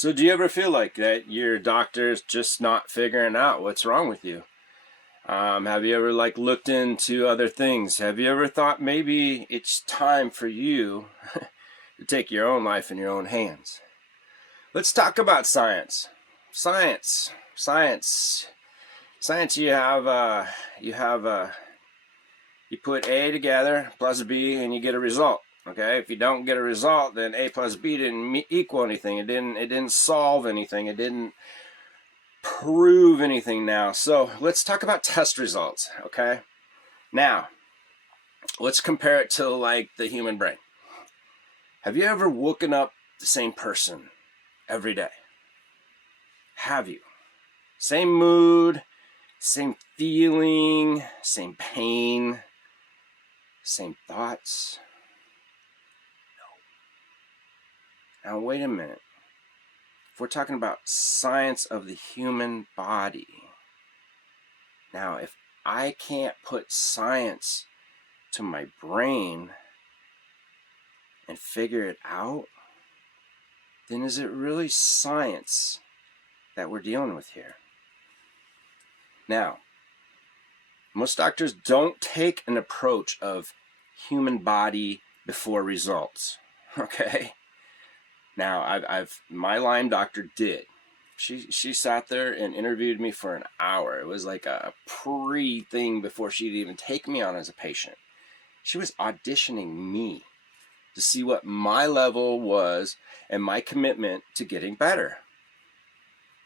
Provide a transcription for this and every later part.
So do you ever feel like that your doctor's just not figuring out what's wrong with you? Have you ever looked into other things? Have you ever thought maybe it's time for you to take your own life in your own hands? Let's talk about science. Science. You put A together plus B and you get a result. Okay, if you don't get a result, then A plus B didn't equal anything. It didn't solve anything. It didn't prove anything now. So let's talk about test results. Okay, now let's compare it to the human brain. Have you ever woken up the same person every day? Have you? Same mood, same feeling, same pain, same thoughts? Now, wait a minute. If we're talking about science of the human body, now, if I can't put science to my brain and figure it out, then is it really science that we're dealing with here? Now, most doctors don't take an approach of human body before results, okay? Now, my Lyme doctor did. She sat there and interviewed me for an hour. It was like a pre-thing before she'd even take me on as a patient. She was auditioning me to see what my level was and my commitment to getting better.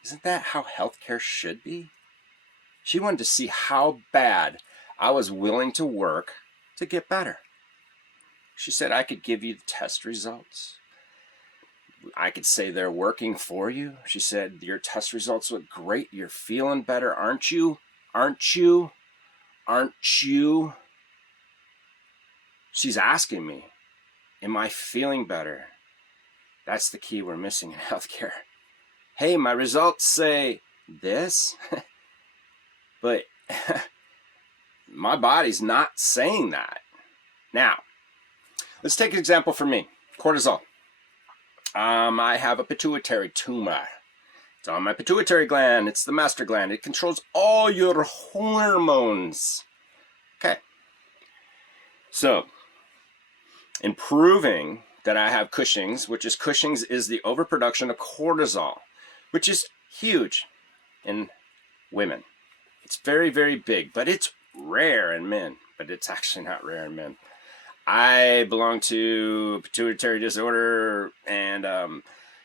Isn't that how healthcare should be? She wanted to see how bad I was willing to work to get better. She said I could give you the test results. I could say they're working for you. She said, your test results look great. You're feeling better, aren't you? Aren't you? Aren't you? She's asking me, am I feeling better? That's the key we're missing in healthcare. Hey, my results say this, but my body's not saying that. Now, let's take an example for me. Cortisol. I have a pituitary tumor. It's on my pituitary gland. It's the master gland. It controls all your hormones. Okay. So, in proving that I have Cushing's, Cushing's is the overproduction of cortisol, which is huge in women. It's very, very big, but it's rare in men. But it's actually not rare in men. I belong to pituitary disorder and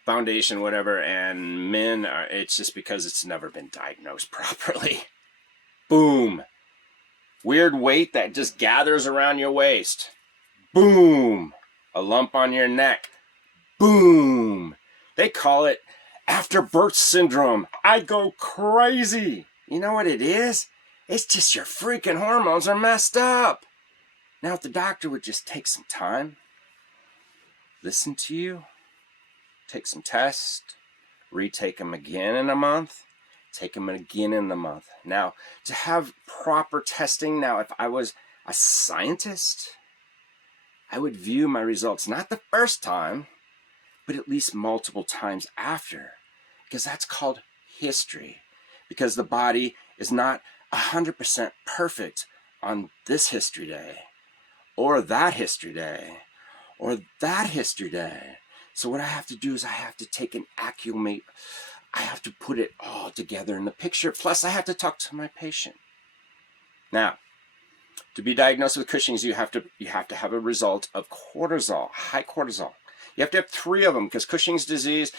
foundation, whatever, and men, it's just because it's never been diagnosed properly. Boom. Weird weight that just gathers around your waist. Boom. A lump on your neck. Boom. They call it after birth syndrome. I go crazy. You know what it is? It's just your freaking hormones are messed up. Now, if the doctor would just take some time, listen to you, take some tests, retake them again in a month, take them again in a month. Now, to have proper testing, now, if I was a scientist, I would view my results not the first time, but at least multiple times after, because that's called history, because the body is not 100% perfect on this history day, or that history day, or that history day. So what I have to do is I have to take an accumulate. I have to put it all together in the picture. Plus, I have to talk to my patient. Now, to be diagnosed with Cushing's, you have to have a result of cortisol, high cortisol. You have to have 3 of them because Cushing's disease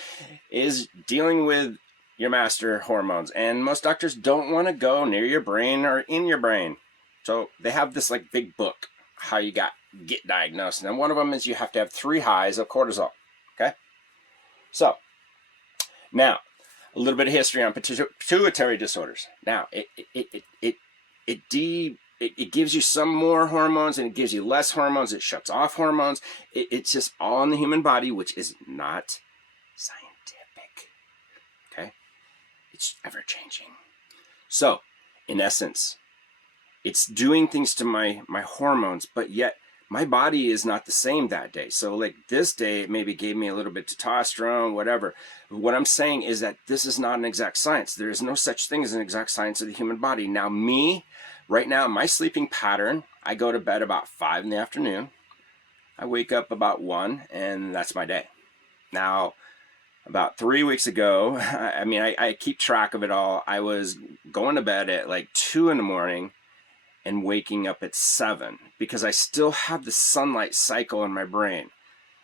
is dealing with your master hormones, and most doctors don't want to go near your brain or in your brain. So they have this big book, how you get diagnosed. And one of them is you have to have 3 highs of cortisol. Okay? So, now, a little bit of history on pituitary disorders. Now, it gives you some more hormones and it gives you less hormones. It shuts off hormones. It's just all in the human body, which is not scientific. Okay? It's ever changing. So, in essence, it's doing things to my hormones, but yet my body is not the same that day. So like this day, it maybe gave me a little bit of testosterone, whatever. What I'm saying is that this is not an exact science. There is no such thing as an exact science of the human body. Now me, right now, my sleeping pattern, I go to bed about 5 in the afternoon. I wake up about 1, and that's my day. Now, about 3 weeks ago, I keep track of it all. I was going to bed at like 2 in the morning and waking up at 7 because I still have the sunlight cycle in my brain.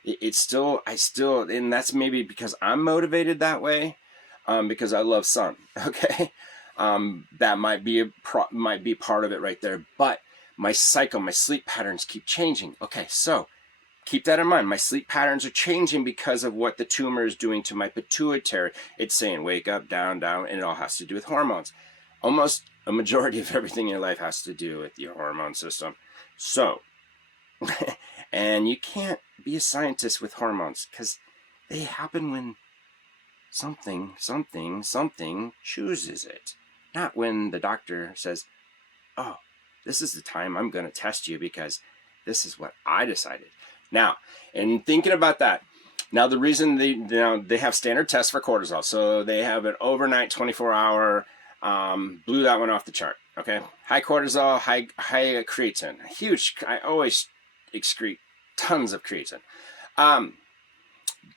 And that's maybe because I'm motivated that way, because I love sun. Okay, that might be part of it right there. But my cycle, my sleep patterns keep changing. Okay, so keep that in mind. My sleep patterns are changing because of what the tumor is doing to my pituitary. It's saying wake up, down, down, and it all has to do with hormones. Almost a majority of everything in your life has to do with your hormone system. So, and you can't be a scientist with hormones because they happen when something chooses it. Not when the doctor says, oh, this is the time I'm going to test you because this is what I decided. Now, and thinking about that, now the reason they have standard tests for cortisol. So they have an overnight 24-hour, blew that one off the chart. Okay, high cortisol, high creatine, huge. I always excrete tons of creatine.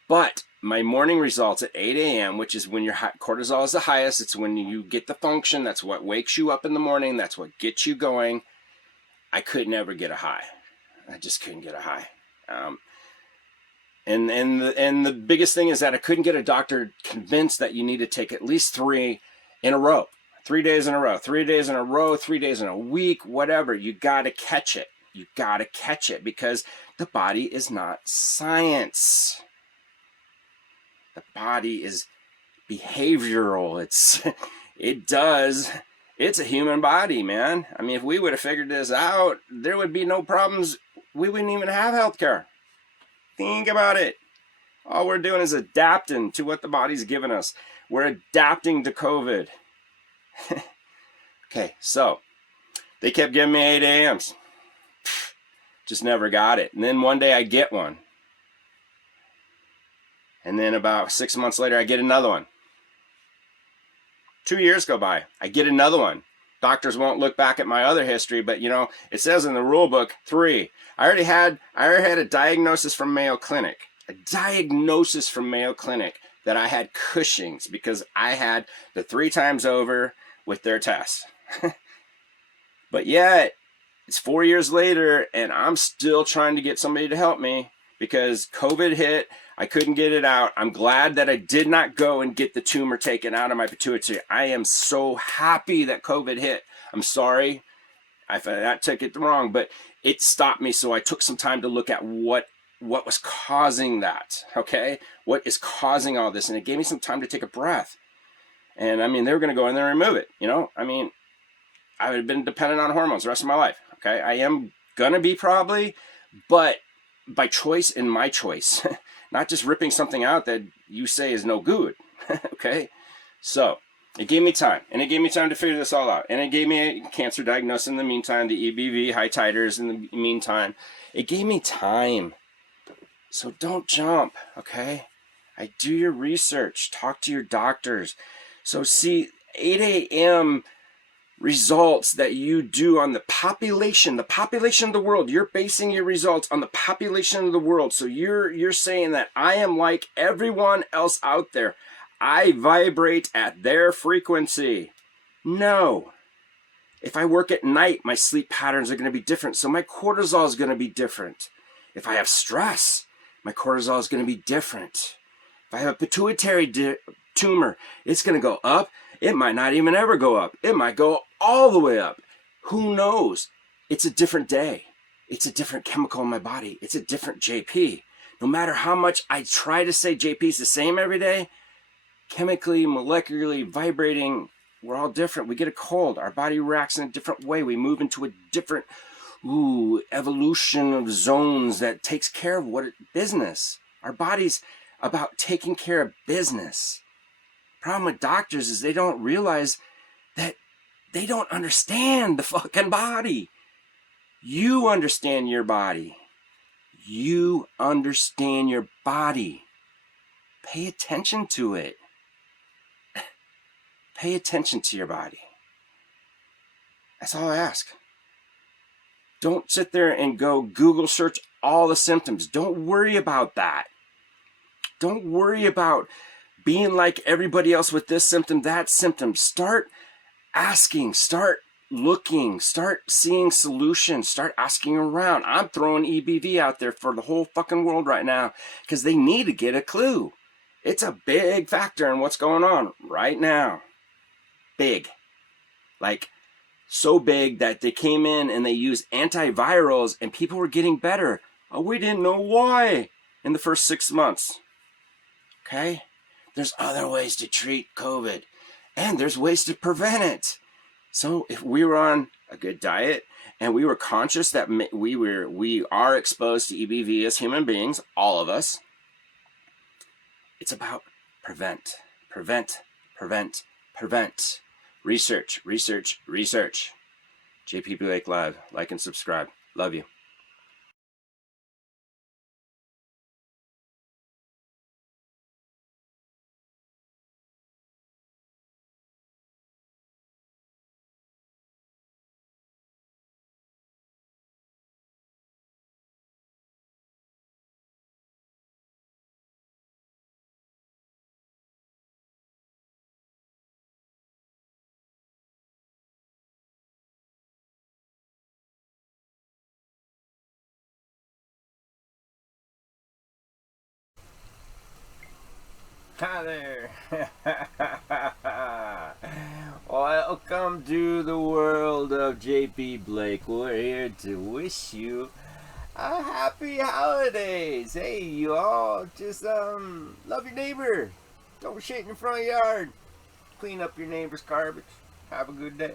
But my morning results at 8 a.m., which is when your cortisol is the highest. It's when you get the function. That's what wakes you up in the morning. That's what gets you going. I could never get a high. I just couldn't get a high. And the biggest thing is that I couldn't get a doctor convinced that you need to take at least 3 in a row. 3 days in a row, 3 days in a row, 3 days in a week, whatever. You got to catch it. You got to catch it because the body is not science. The body is behavioral. It's a human body, man. I mean, if we would have figured this out, there would be no problems. We wouldn't even have healthcare. Think about it. All we're doing is adapting to what the body's given us. We're adapting to COVID. Okay, so they kept giving me 8 a.m.s. Just never got it. And then one day I get one. And then about 6 months later, I get another one. 2 years go by. I get another one. Doctors won't look back at my other history, but it says in the rule book 3. I already had a diagnosis from Mayo Clinic. A diagnosis from Mayo Clinic that I had Cushing's because I had the 3 times over with their tests. But yet, it's 4 years later, and I'm still trying to get somebody to help me because COVID hit. I couldn't get it out. I'm glad that I did not go and get the tumor taken out of my pituitary. I am so happy that COVID hit. I'm sorry if I took it wrong, but it stopped me. So I took some time to look at what was causing that, okay? What is causing all this? And it gave me some time to take a breath. And I mean, they were going to go in there and remove it, I mean, I would have been dependent on hormones the rest of my life, okay? I am going to be probably, but by choice and my choice. Not just ripping something out that you say is no good, okay? So it gave me time, and it gave me time to figure this all out. And it gave me a cancer diagnosis in the meantime, the EBV, high titers in the meantime. It gave me time. So don't jump, okay? Do your research. Talk to your doctors. So see, 8 a.m. results that you do on the population of the world. You're basing your results on the population of the world. So you're saying that I am like everyone else out there. I vibrate at their frequency. No. If I work at night, my sleep patterns are going to be different. So my cortisol is going to be different. If I have stress, my cortisol is going to be different. If I have a pituitary tumor, it's going to go up. It might not even ever go up. It might go all the way up. Who knows? It's a different day. It's a different chemical in my body. It's a different JP. No matter how much I try to say JP is the same every day, chemically, molecularly, vibrating, we're all different. We get a cold. Our body reacts in a different way. We move into a different evolution of zones that takes care of business. Our body's about taking care of business. Problem with doctors is they don't realize that they don't understand the fucking body. You understand your body. You understand your body. Pay attention to it. Pay attention to your body. That's all I ask. Don't sit there and go Google search all the symptoms. Don't worry about that. Don't worry about being like everybody else with this symptom, that symptom. Start asking, start looking, start seeing solutions, start asking around. I'm throwing EBV out there for the whole fucking world right now because they need to get a clue. It's a big factor in what's going on right now. Big. Like, so big that they came in and they used antivirals and people were getting better. Oh, we didn't know why in the first 6 months. Okay? There's other ways to treat COVID and there's ways to prevent it. So if we were on a good diet and we were conscious that we are exposed to EBV as human beings, all of us, it's about prevent. Research. JP Blake Live. Like and subscribe. Love you. Hi there. Welcome to the world of JP Blake. We're here to wish you a happy holidays. Hey, you all, just love your neighbor. Don't shit in your front yard. Clean up your neighbor's garbage. Have a good day.